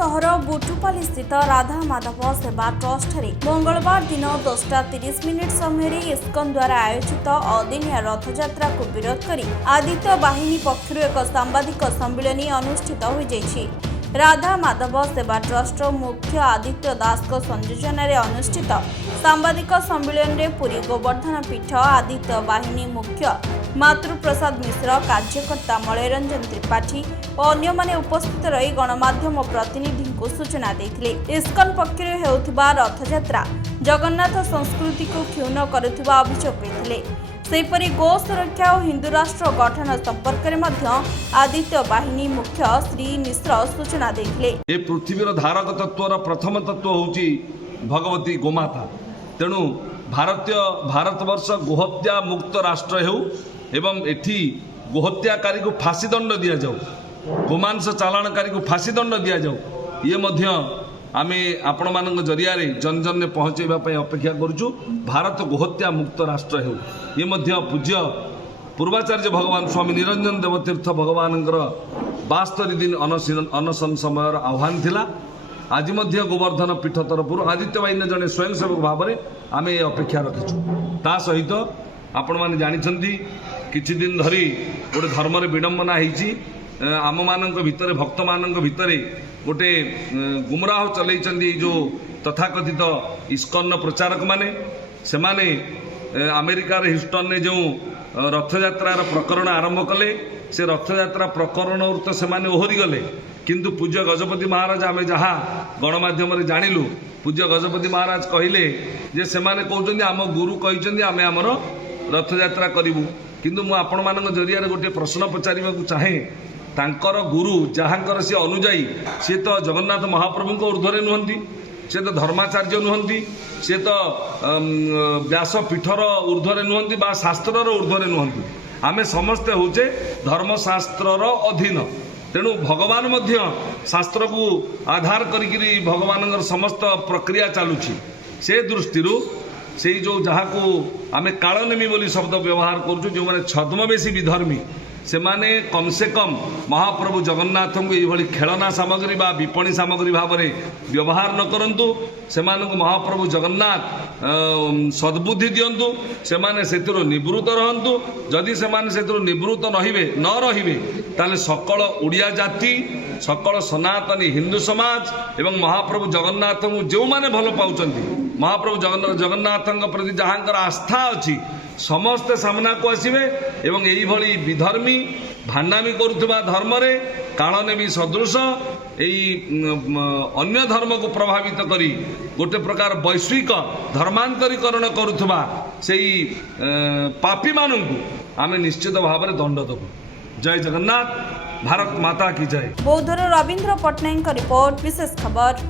सहर बुटुपाली स्थित राधा माधव सेवा ट्रस्ट मंगलवार दिन 10:30 समय इस्कन द्वारा आयोजित अदिनिया रथयात्रा को विरोध कर आदित्य बाहिनी पक्षर एक सांबादिक सम्मिलन अनुष्ठित हो जाइछि। राधा माधव सेवा ट्रस्ट मुख्य आदित्य दास संयोजन अनुष्ठित सांबादिक सम्मिलन में पुरी गोवर्धन पीठ आदित्य बाहिनी मुख्य मातृप्रसाद मिश्र कार्यकर्ता मलयरंजन त्रिपाठी और अन्य माने उपस्थित रही गणमाध्यम प्रतिनिधि को सूचना देते। इस्कन पक्षर हेउथिबा रथयात्रा जगन्नाथ संस्कृति को क्षुण्ण करुथिबा अभियोग करथिले। सेपरि गो सुरक्षा और हिंदू राष्ट्र गठन संपर्क में आदित्य बाहिनी मुख्य श्री मिश्र सूचना देते। ये पृथ्वीर धारक तत्वर प्रथम तत्व होची भगवती गोमाता। तेणु भारतवर्ष गोहत्या मुक्त राष्ट्र हेउ एवं एठी गोहत्याकारी को फांसी दंड दि जाऊ, गोमांस चालाणकारी को फांसी दंड दि जाऊ। ये मध्य आमे आपण मानक जरिया जन जन पहुँचेबा अपेक्षा करुचु। भारत गोहत्या मुक्त राष्ट्र हेउ ये मध्य पूज्य पूर्वाचार्य भगवान स्वामी निरंजन देवतीर्थ भगवान 72 दिन अनशन समय आह्वान थिला। आज मध्य गोवर्धन पीठ तरफ आदित्य बाहिनी जड़े स्वयंसेवक भाव में आम ये अपेक्षा रखीचु। ता सहित आपण मैंने जानते किछि दिन धरी गोटे धर्म विडंबना होती आम मान भितर भक्त मान भितर गोटे गुमराह चलई जो तथाकथित इस्कन प्रचारक माने सेमाने अमेरिकार ह्यूस्टन ने जो रथयात्रार प्रकरण आरंभ कले से रथयात्रा प्रकरण तो से ओहरी गले। किंतु पूज्य गजपति महाराज आमे जहाँ गणमाध्यम जानिलु पूज्य गजपति महाराज कहले जे सेमाने कहउछन्ती आम गुरु कहिछन्ती आमे आमर रथयात्रा करिवु। किंतु मु आपण मानक जरिया गोटे प्रश्न पचारिबाकू चाहे तांकर गुरु जहाँकर सी अनुजाई सी तो जगन्नाथ महाप्रभु को ऊर्ध्वरे नुहंती, से तो धर्माचार्य नुहंती, से तो व्यासपीठर ऊर्ध्वरे नुहंती बा शास्त्रर ऊर्ध्वरे नुहंती। आमे समस्ते होचे धर्मशास्त्रर अधीन। तेणु भगवान मध्य शास्त्र को आधार करी भगवान समस्त प्रक्रिया चलुची। से दृष्टि से जो जहाँ को आमे कालनेमी बोली शब्द व्यवहार करूँ जो मैंने छद्मवेशी विधर्मी से माने कम से कम महाप्रभु जगन्नाथ को ये खेलना सामग्री बा विपणी सामग्री भाव में व्यवहार न करंतु। से महाप्रभु जगन्नाथ सद्बुद्धि दियंतु, से माने सेतिरो निवृत्त रहंतु। जदि से माने सेतिरो निवृत्त न रहिबे ताले सकल ओडिया जाति सकल सनातनी हिंदू समाज एवं महाप्रभु जगन्नाथ को जो माने भल पाउचंती महाप्रभु जगन्नाथ प्रति जहाँकर आस्था अच्छी समस्ते सामना को आसवे एवं यही भली विधर्मी भांडामी करुवा धर्म रे कालनेमी सदृश यही अन्य धर्म को प्रभावित करी गोटे प्रकार वैश्विक धर्मांतरीकरण करुवा से पापी मानू आमे निश्चित भाव में दंड देबु। जय जगन्नाथ, भारत माता की जय। बौद्धर रवींद्र पट्टनायक रिपोर्ट, विशेष खबर।